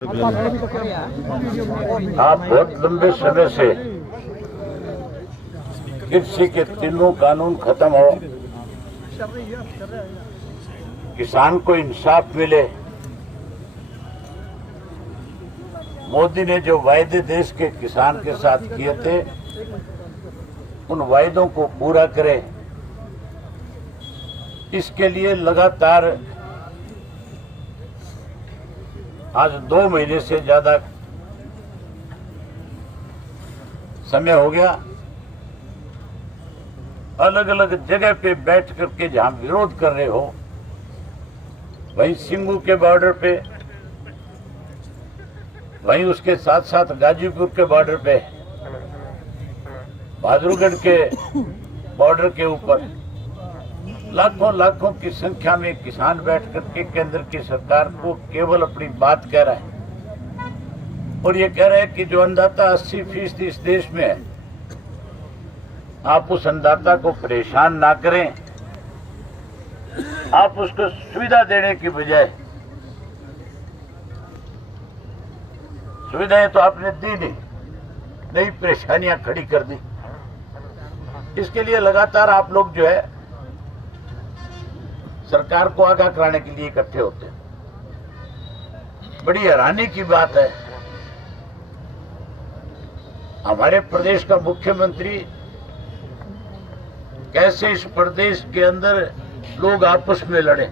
आप बहुत लंबे समय से कृषि के तीनों कानून खत्म हो, किसान को इंसाफ मिले, मोदी ने जो वायदे देश के किसान के साथ किए थे उन वायदों को पूरा करे, इसके लिए लगातार आज 2 महीने से ज्यादा समय हो गया, अलग अलग जगह पे बैठ करके जहां विरोध कर रहे हो, वहीं सिंगू के बॉर्डर पे, वहीं उसके साथ साथ गाजीपुर के बॉर्डर पे, बहादुरगढ़ के बॉर्डर के ऊपर लाखों लाखों की संख्या में किसान बैठ करके केंद्र की सरकार को केवल अपनी बात कह रहा है और ये कह रहा है कि जो अन्नदाता 80% इस देश में है, आप उस अन्नदाता को परेशान ना करें, आप उसको सुविधा देने की बजाय सुविधाएं तो आपने दी नहीं, नई परेशानियां खड़ी कर दी। इसके लिए लगातार आप लोग जो है सरकार को आगाह कराने के लिए इकट्ठे होते हैं। बड़ी हैरानी की बात है, हमारे प्रदेश का मुख्यमंत्री कैसे इस प्रदेश के अंदर लोग आपस में लड़े,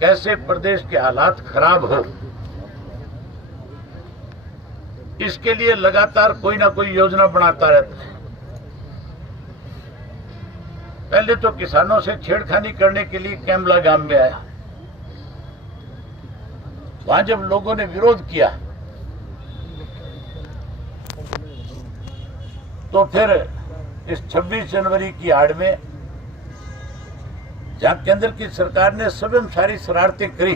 कैसे प्रदेश के हालात खराब हो, इसके लिए लगातार कोई ना कोई योजना बनाता रहता है। पहले तो किसानों से छेड़खानी करने के लिए कैमला गांव में आया, वहां जब लोगों ने विरोध किया तो फिर इस 26 जनवरी की आड़ में जहां केंद्र की सरकार ने स्वयं सारी शरारतें करी,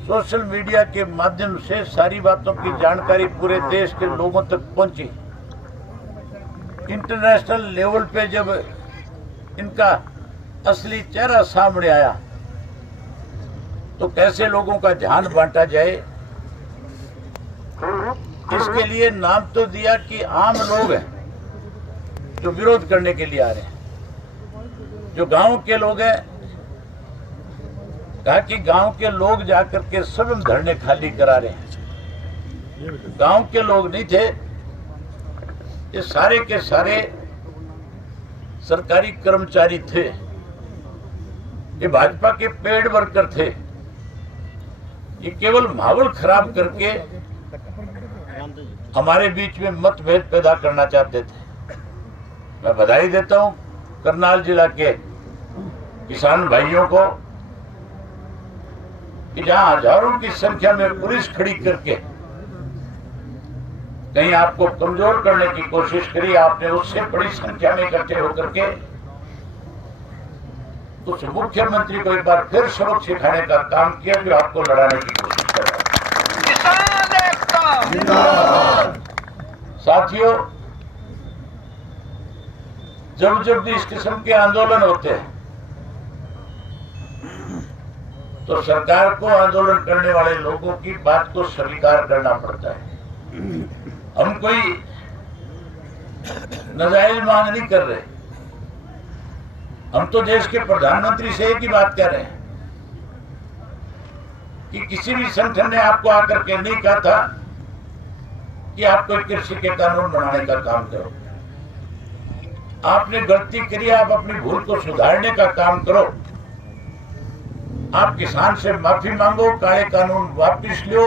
सोशल मीडिया के माध्यम से सारी बातों की जानकारी पूरे देश के लोगों तक पहुंची, इंटरनेशनल लेवल पे जब इनका असली चेहरा सामने आया तो कैसे लोगों का ध्यान बांटा जाए, इसके लिए नाम तो दिया कि आम लोग हैं जो विरोध करने के लिए आ रहे हैं, जो गांव के लोग हैं, कहा कि गांव के लोग जाकर के स्वयं धरने खाली करा रहे हैं। गांव के लोग नहीं थे, ये सारे के सारे सरकारी कर्मचारी थे, ये भाजपा के पेड वर्कर थे, ये केवल माहौल खराब करके हमारे बीच में मतभेद पैदा करना चाहते थे। मैं बधाई देता हूं करनाल जिला के किसान भाइयों को कि जहां हजारों की संख्या में पुलिस खड़ी करके कहीं आपको कमजोर करने की कोशिश करी, आपने उससे बड़ी संख्या में इकट्ठे होकर के उस मुख्यमंत्री को एक बार फिर सबक सिखाने का काम किया जो आपको लड़ाने की कोशिश कर रहा है। साथियों, जब जब भी इस किस्म के आंदोलन होते हैं तो सरकार को आंदोलन करने वाले लोगों की बात को स्वीकार करना पड़ता है। हम कोई नाजायज मांग नहीं कर रहे, हम तो देश के प्रधानमंत्री से एक ही बात कह रहे हैं कि किसी भी संगठन ने आपको आकर के नहीं कहा था कि आप कोई कृषि के कानून बनाने का काम करो। आपने गलती करी, आप अपनी भूल को सुधारने का काम करो, आप किसान से माफी मांगो, काले कानून वापिस लो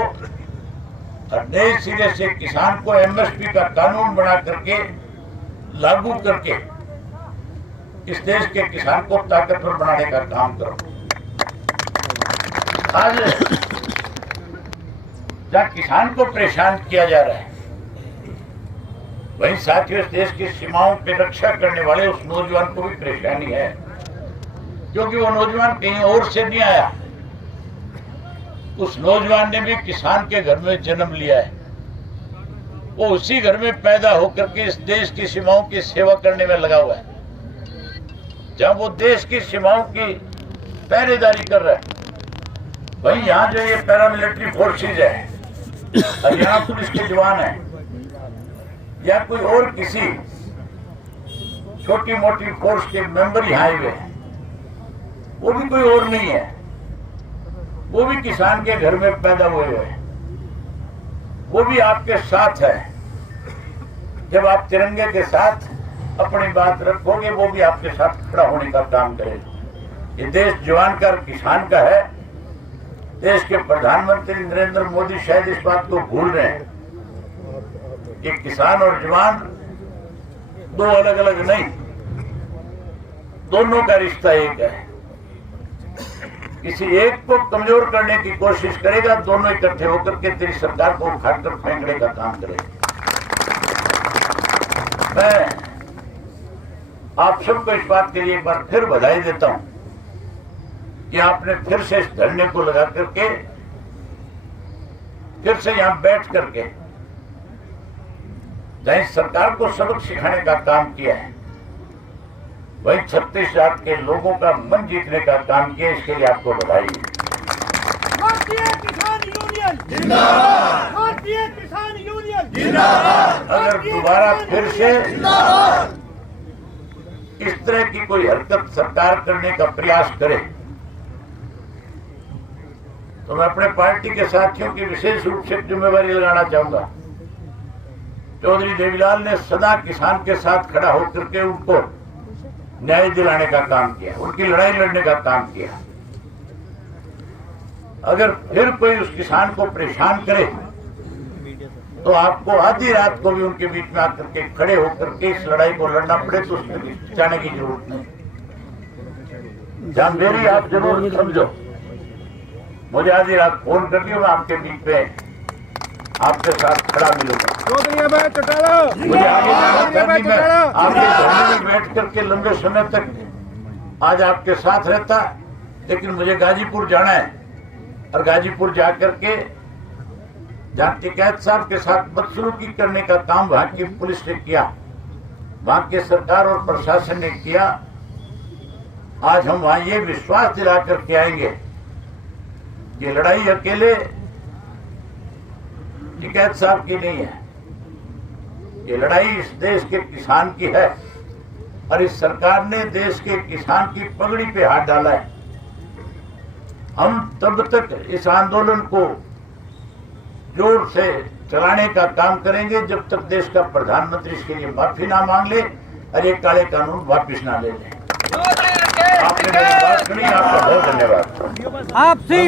और नए सिरे से किसान को एमएसपी का कानून बना करके लागू करके इस देश के किसान को ताकतवर बनाने का काम करो। आज जहां किसान को परेशान किया जा रहा है, वहीं साथियों इस देश की सीमाओं पे रक्षा करने वाले उस नौजवान को भी परेशानी है, क्योंकि वो नौजवान कहीं और से नहीं आया, उस नौजवान ने भी किसान के घर में जन्म लिया है, वो उसी घर में पैदा होकर के इस देश की सीमाओं की सेवा करने में लगा हुआ है। जब वो देश की सीमाओं की पहरेदारी कर रहा है, भाई यहाँ जो ये पैरामिलिट्री फोर्सेज है, हरियाणा पुलिस के जवान है या कोई और किसी छोटी मोटी फोर्स के मेंबर यहाँ आए हुए हैं, वो भी कोई और नहीं है, वो भी किसान के घर में पैदा हुए हुए हैं, वो भी आपके साथ है। जब आप तिरंगे के साथ अपनी बात रखोगे, वो भी आपके साथ खड़ा होने का काम करेगा। ये देश जवान का और किसान का है। देश के प्रधानमंत्री नरेंद्र मोदी शायद इस बात को भूल रहे हैं कि किसान और जवान दो अलग अलग नहीं, दोनों का रिश्ता एक है। किसी एक को कमजोर करने की कोशिश करेगा, दोनों इकट्ठे होकर के तेरी सरकार को उखाड़कर फेंकने का काम करेगा। मैं आप सबको इस बात के लिए एक बार फिर बधाई देता हूं कि आपने फिर से इस धरने को लगा करके फिर से यहां बैठ करके जहां सरकार को सबक सिखाने का काम किया है, वही 36,000 के लोगों का मन जीतने का काम किया। इसके लिए आपको बधाई। भारतीय किसान यूनियन जिंदाबाद, भारतीय किसान यूनियन जिंदाबाद। अगर दोबारा फिर से इस तरह की कोई हरकत सरकार करने का प्रयास करे तो मैं अपने पार्टी के साथियों की विशेष रूप से जिम्मेवारी लगाना चाहूंगा। चौधरी देवीलाल ने सदा किसान के साथ खड़ा होकर के उनको न्याय दिलाने का काम किया, उनकी लड़ाई लड़ने का काम किया। अगर फिर कोई उस किसान को परेशान करे तो आपको आधी रात को भी उनके बीच में आकर के खड़े होकर के इस लड़ाई को लड़ना पड़े तो उसमें जाने की जरूरत नहीं। जहां मेरी आप जरूर समझो, मुझे आधी रात फोन कर दियो, मैं आपके बीच में आपके साथ खड़ा मिलूंगा। मुझे आगे आपके धरने में बैठ करके लंबे समय तक आज आपके साथ रहता, लेकिन मुझे गाजीपुर जाना है और गाजीपुर जाकर के जहां टिकैत साहब के साथ बदसलूकी करने का काम वहां की पुलिस ने किया, वहां के सरकार और प्रशासन ने किया, आज हम वहां ये विश्वास दिला करके आएंगे कि लड़ाई अकेले टिकैत साहब की नहीं है, ये लड़ाई इस देश के किसान की है और इस सरकार ने देश के किसान की पगड़ी पे हाथ डाला है। हम तब तक इस आंदोलन को जोर से चलाने का काम करेंगे जब तक देश का प्रधानमंत्री इसके लिए माफी ना मांग ले और ये काले कानून वापिस ना ले लें। आपने मेरी बात सुनी, आपका बहुत धन्यवाद। आपसे